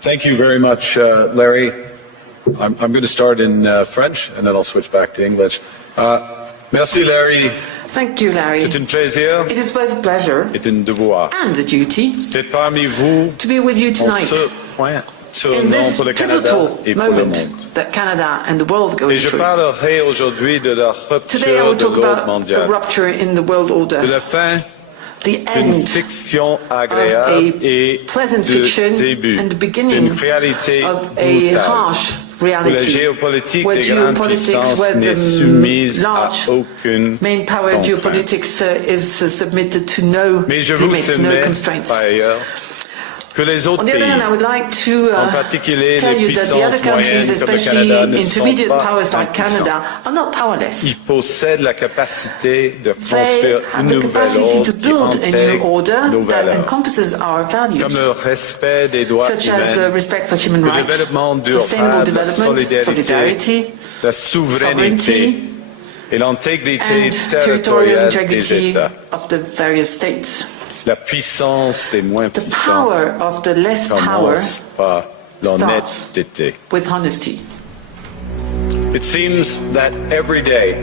Thank you very much, Larry. I'm going to start in French and then I'll switch back to English. Merci, Larry. Thank you, Larry. C'est un plaisir. It is both a pleasure et un devoir and a duty d'être parmi vous to be with you en tonight ce point in this pour le Canada pivotal et pour le moment monde. that Canada and the world go Et je through. parlerai aujourd'hui de la Today I rupture will de talk l'ordre about the mondial, rupture in the world order, de la fin the d'une end fiction of agréable a et pleasant du fiction début and the beginning d'une réalité of a brutale. harsh Où la reality, géopolitique where des grandes geopolitics, puissances where n'est soumise the à large aucune main power contrainte. geopolitics is submitted to no Mais je vous limits, no soumets constraints. par ailleurs que les autres On the other pays, hand, I would like to en particulier tell les you that the other puissances countries, moyennes comme le especially Canada, ne sont intermediate pas powers like impuissants. Canada, are not powerless. Ils possèdent la capacité de They construire have une the nouvelle capacity ordre to qui build a new intègre order nos that valeurs, encompasses our values, comme le respect des droits such as humains, respect for human le rights, développement sustainable durable, la development, solidarity, la souveraineté et l'intégrité and territorial territoriale des integrity États. of the various states. La puissance des moins The puissants power of the less power commence par l'honnêteté. with honesty. It seems that every day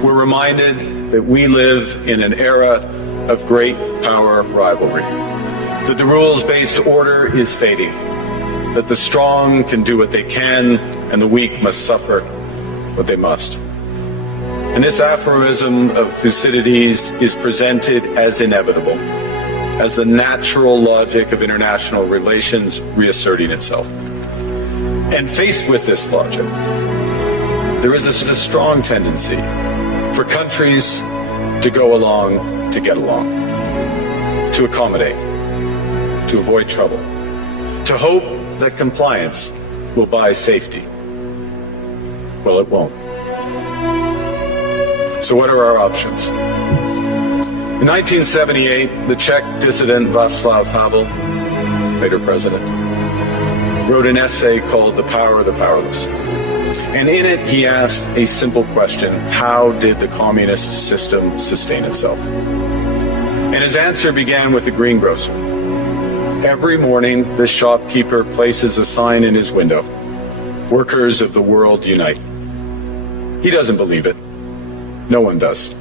we're reminded that we live in an era of great power rivalry, that the rules-based order is fading, that the strong can do what they can and the weak must suffer what they must. And this aphorism of Thucydides is presented as inevitable, as the natural logic of international relations reasserting itself. And faced with this logic, there is a strong tendency for countries to go along to get along, to accommodate, to avoid trouble, to hope that compliance will buy safety. Well, it won't. So what are our options? In 1978, the Czech dissident Václav Havel, later president, wrote an essay called The Power of the Powerless. And in it, he asked a simple question: how did the communist system sustain itself? And his answer began with the greengrocer. Every morning, this shopkeeper places a sign in his window: "Workers of the world unite." He doesn't believe it. No one does.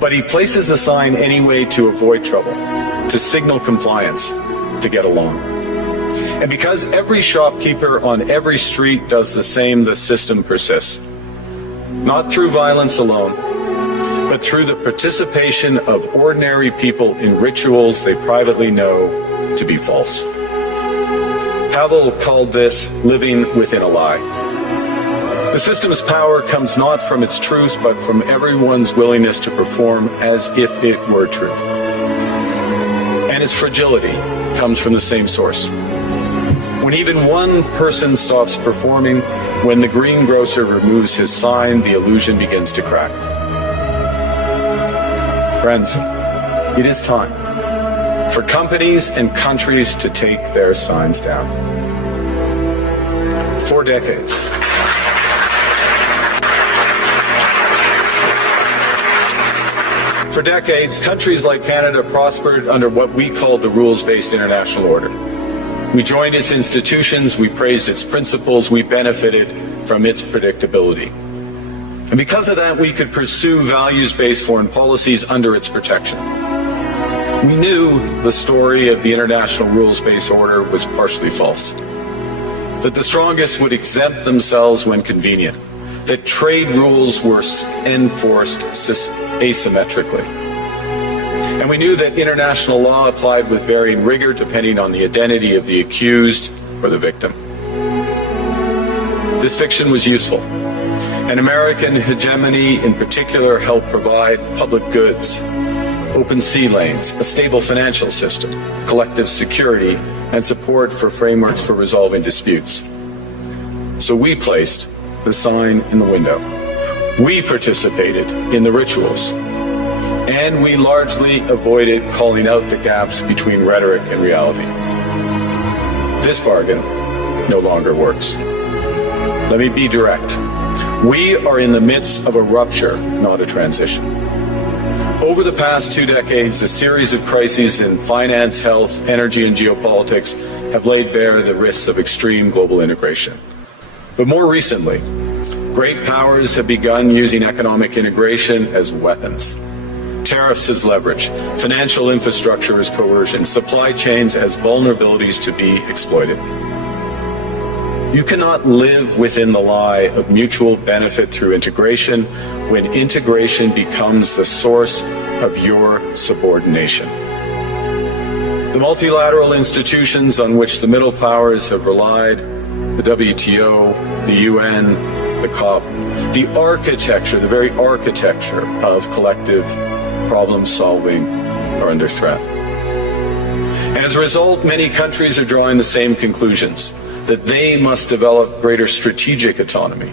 But he places the sign anyway to avoid trouble, to signal compliance, to get along. And because every shopkeeper on every street does the same, the system persists. Not through violence alone, but through the participation of ordinary people in rituals they privately know to be false. Havel called this living within a lie. The system's power comes not from its truth, but from everyone's willingness to perform as if it were true. And its fragility comes from the same source. When even one person stops performing, when the greengrocer removes his sign, the illusion begins to crack. Friends, it is time for companies and countries to take their signs down. For decades, countries like Canada prospered under what we called the rules-based international order. We joined its institutions, we praised its principles, we benefited from its predictability. And because of that, we could pursue values-based foreign policies under its protection. We knew the story of the international rules-based order was partially false, that the strongest would exempt themselves when convenient, that trade rules were enforced asymmetrically. And we knew that international law applied with varying rigor depending on the identity of the accused or the victim. This fiction was useful, and American hegemony in particular helped provide public goods, open sea lanes, a stable financial system, collective security, and support for frameworks for resolving disputes. So we placed the sign in the window. We participated in the rituals. And we largely avoided calling out the gaps between rhetoric and reality. This bargain no longer works. Let me be direct. We are in the midst of a rupture, not a transition. Over the past 2 decades, a series of crises in finance, health, energy, and geopolitics have laid bare the risks of extreme global integration. But more recently, great powers have begun using economic integration as weapons. Tariffs as leverage, financial infrastructure as coercion, supply chains as vulnerabilities to be exploited. You cannot live within the lie of mutual benefit through integration when integration becomes the source of your subordination. The multilateral institutions on which the middle powers have relied, the WTO, the UN, the COP, the architecture, the very architecture of collective problem solving are under threat. As a result, many countries are drawing the same conclusions, that they must develop greater strategic autonomy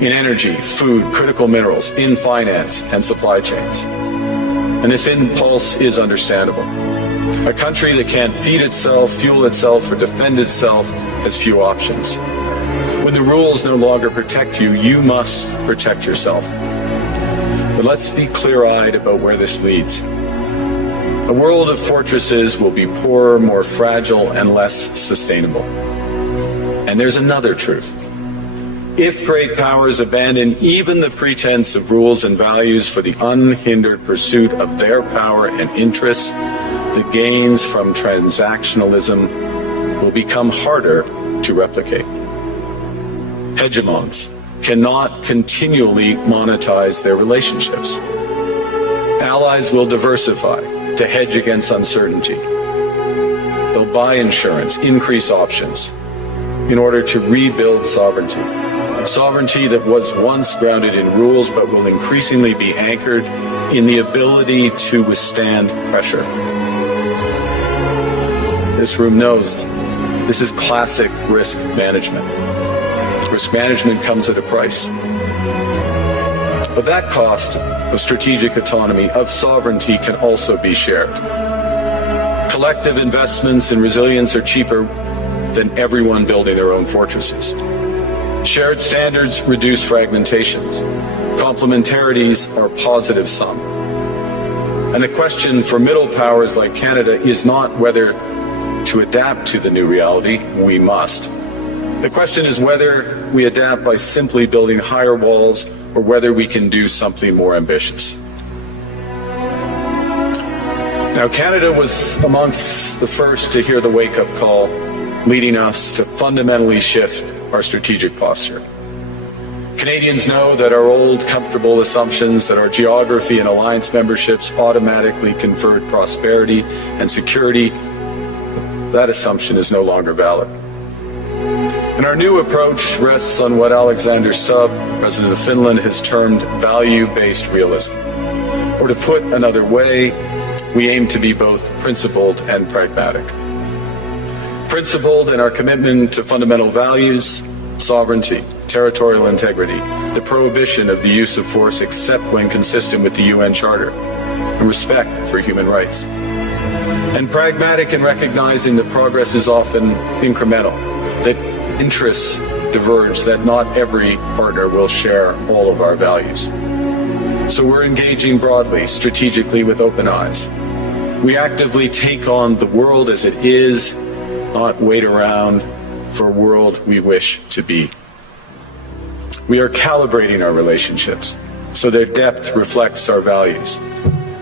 in energy, food, critical minerals, in finance and supply chains. And this impulse is understandable. A country that can't feed itself, fuel itself, or defend itself has few options. When the rules no longer protect you, you must protect yourself. But let's be clear-eyed about where this leads. A world of fortresses will be poorer, more fragile, and less sustainable. And there's another truth. If great powers abandon even the pretense of rules and values for the unhindered pursuit of their power and interests, the gains from transactionalism will become harder to replicate. Hegemons cannot continually monetize their relationships. Allies will diversify to hedge against uncertainty. They'll buy insurance, increase options in order to rebuild sovereignty. Sovereignty that was once grounded in rules but will increasingly be anchored in the ability to withstand pressure. This room knows this is classic risk management. Risk management comes at a price. But that cost of strategic autonomy, of sovereignty, can also be shared. Collective investments in resilience are cheaper than everyone building their own fortresses. Shared standards reduce fragmentations. Complementarities are positive sum. And the question for middle powers like Canada is not whether to adapt to the new reality. We must. The question is whether we adapt by simply building higher walls or whether we can do something more ambitious. Now, Canada was amongst the first to hear the wake-up call, leading us to fundamentally shift our strategic posture. Canadians know that our old, comfortable assumptions that our geography and alliance memberships automatically conferred prosperity and security, that assumption is no longer valid. And our new approach rests on what Alexander Stubb, President of Finland, has termed value-based realism. Or to put another way, we aim to be both principled and pragmatic. Principled in our commitment to fundamental values, sovereignty, territorial integrity, the prohibition of the use of force except when consistent with the UN Charter, and respect for human rights. And pragmatic in recognizing that progress is often incremental, that interests diverge, that not every partner will share all of our values. So we're engaging broadly, strategically, with open eyes. We actively take on the world as it is, not wait around for a world we wish to be. We are calibrating our relationships so their depth reflects our values.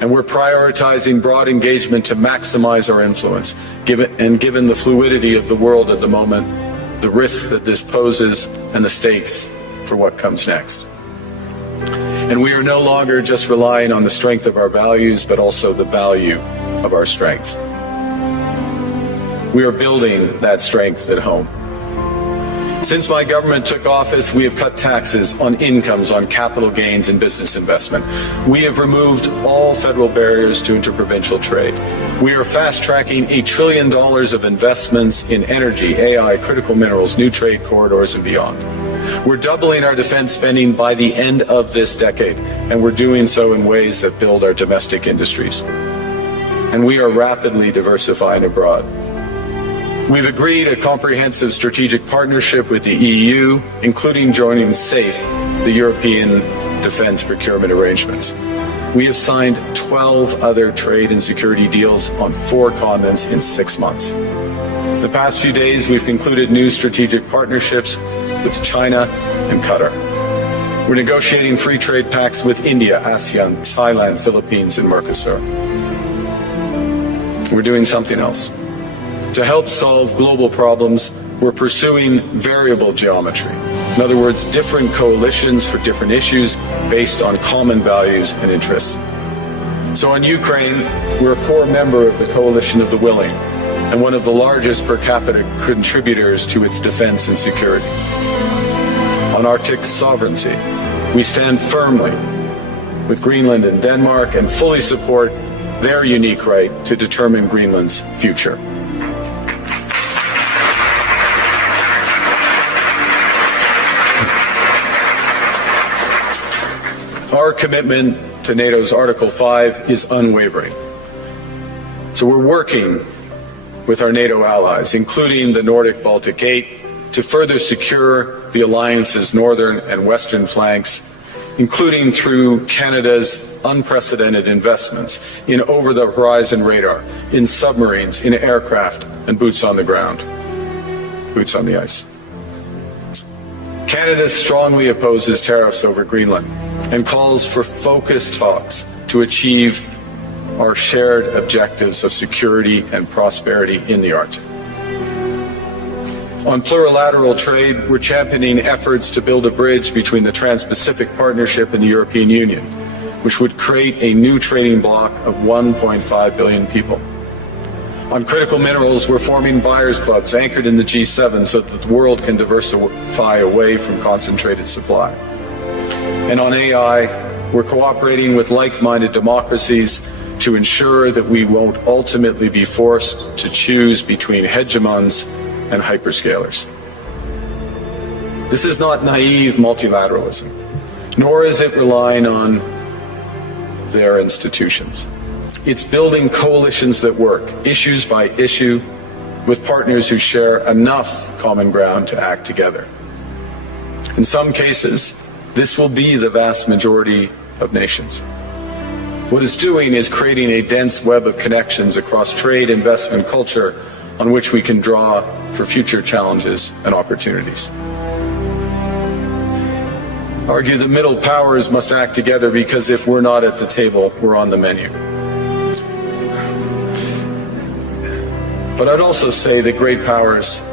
And we're prioritizing broad engagement to maximize our influence, given the fluidity of the world at the moment, the risks that this poses, and the stakes for what comes next. And we are no longer just relying on the strength of our values, but also the value of our strength. We are building that strength at home. Since my government took office, we have cut taxes on incomes, on capital gains and business investment. We have removed all federal barriers to interprovincial trade. We are fast-tracking $1 trillion of investments in energy, AI, critical minerals, new trade corridors, and beyond. We're doubling our defense spending by the end of this decade, and we're doing so in ways that build our domestic industries. And we are rapidly diversifying abroad. We've agreed a comprehensive strategic partnership with the EU, including joining SAFE, the European Defence Procurement Arrangements. We have signed 12 other trade and security deals on 4 continents in 6 months. The past few days, we've concluded new strategic partnerships with China and Qatar. We're negotiating free trade pacts with India, ASEAN, Thailand, Philippines, and Mercosur. We're doing something else. To help solve global problems, we're pursuing variable geometry. In other words, different coalitions for different issues based on common values and interests. So on Ukraine, we're a core member of the Coalition of the Willing and one of the largest per capita contributors to its defense and security. On Arctic sovereignty, we stand firmly with Greenland and Denmark and fully support their unique right to determine Greenland's future. Our commitment to NATO's Article 5 is unwavering. So we're working with our NATO allies, including the Nordic-Baltic Gate, to further secure the alliance's northern and western flanks, including through Canada's unprecedented investments in over-the-horizon radar, in submarines, in aircraft, and boots on the ground, boots on the ice. Canada strongly opposes tariffs over Greenland and calls for focused talks to achieve our shared objectives of security and prosperity in the Arctic. On plurilateral trade, we're championing efforts to build a bridge between the Trans-Pacific Partnership and the European Union, which would create a new trading bloc of 1.5 billion people. On critical minerals, we're forming buyers' clubs anchored in the G7 so that the world can diversify away from concentrated supply. And on AI, we're cooperating with like-minded democracies to ensure that we won't ultimately be forced to choose between hegemons and hyperscalers. This is not naive multilateralism, nor is it relying on their institutions. It's building coalitions that work, issues by issue, with partners who share enough common ground to act together. In some cases, this will be the vast majority of nations. What it's doing is creating a dense web of connections across trade, investment, culture, on which we can draw for future challenges and opportunities. Argue the middle powers must act together because if we're not at the table, we're on the menu. But I'd also say that great powers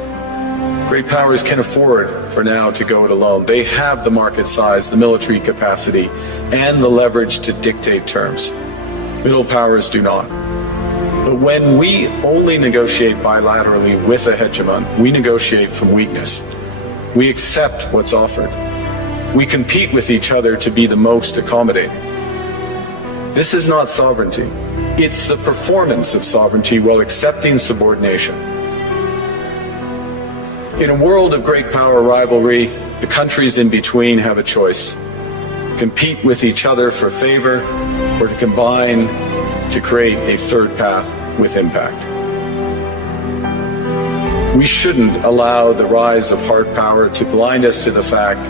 can afford for now to go it alone. They have the market size, the military capacity, and the leverage to dictate terms. Middle powers do not. But when we only negotiate bilaterally with a hegemon, we negotiate from weakness. We accept what's offered. We compete with each other to be the most accommodating. This is not sovereignty. It's the performance of sovereignty while accepting subordination. In a world of great power rivalry, the countries in between have a choice: compete with each other for favor, or to combine to create a third path with impact. We shouldn't allow the rise of hard power to blind us to the fact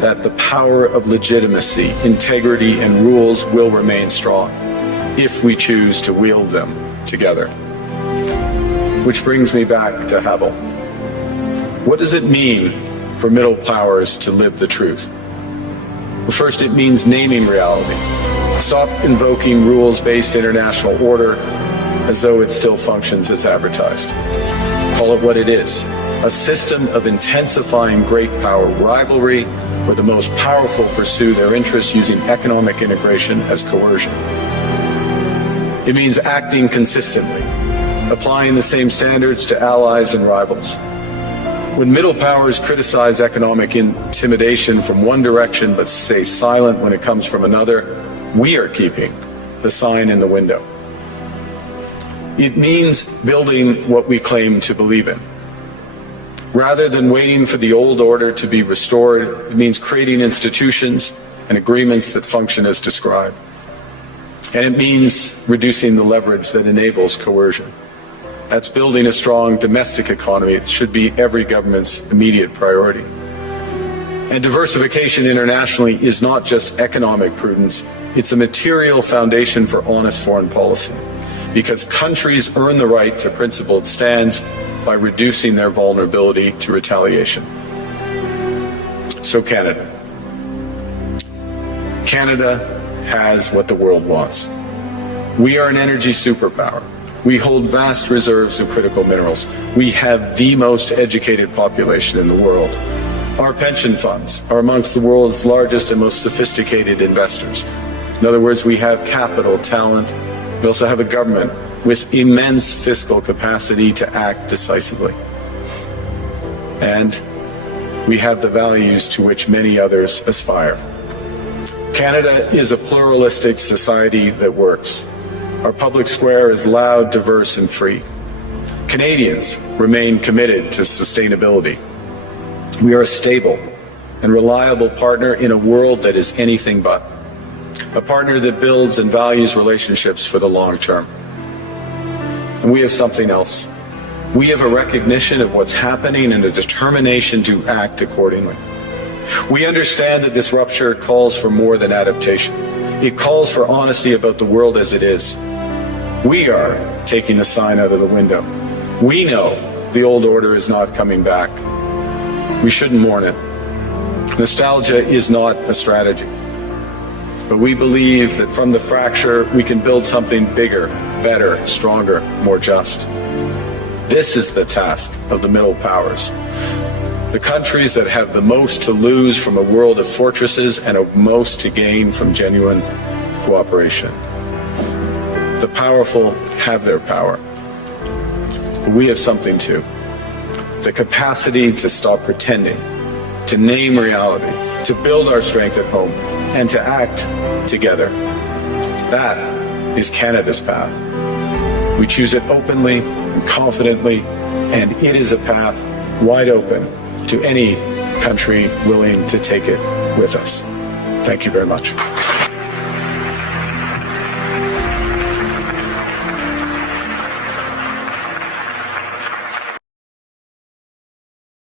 that the power of legitimacy, integrity, and rules will remain strong if we choose to wield them together. Which brings me back to Havel. What does it mean for middle powers to live the truth? Well, first, it means naming reality. Stop invoking rules-based international order as though it still functions as advertised. Call it what it is: a system of intensifying great power rivalry where the most powerful pursue their interests using economic integration as coercion. It means acting consistently, applying the same standards to allies and rivals. When middle powers criticize economic intimidation from one direction but stay silent when it comes from another, we are keeping the sign in the window. It means building what we claim to believe in. Rather than waiting for the old order to be restored, it means creating institutions and agreements that function as described. And it means reducing the leverage that enables coercion. That's building a strong domestic economy. It should be every government's immediate priority. And diversification internationally is not just economic prudence, it's a material foundation for honest foreign policy. Because countries earn the right to principled stands by reducing their vulnerability to retaliation. So Canada. Canada has what the world wants. We are an energy superpower. We hold vast reserves of critical minerals. We have the most educated population in the world. Our pension funds are amongst the world's largest and most sophisticated investors. In other words, we have capital, talent. We also have a government with immense fiscal capacity to act decisively. And we have the values to which many others aspire. Canada is a pluralistic society that works. Our public square is loud, diverse, and free. Canadians remain committed to sustainability. We are a stable and reliable partner in a world that is anything but. A partner that builds and values relationships for the long term. And we have something else. We have a recognition of what's happening and a determination to act accordingly. We understand that this rupture calls for more than adaptation. It calls for honesty about the world as it is. We are taking the sign out of the window. We know the old order is not coming back. We shouldn't mourn it. Nostalgia is not a strategy. But we believe that from the fracture, we can build something bigger, better, stronger, more just. This is the task of the middle powers. The countries that have the most to lose from a world of fortresses and most to gain from genuine cooperation. The powerful have their power. But we have something too. The capacity to stop pretending, to name reality, to build our strength at home, and to act together. That is Canada's path. We choose it openly and confidently, and it is a path wide open to any country willing to take it with us. Thank you very much.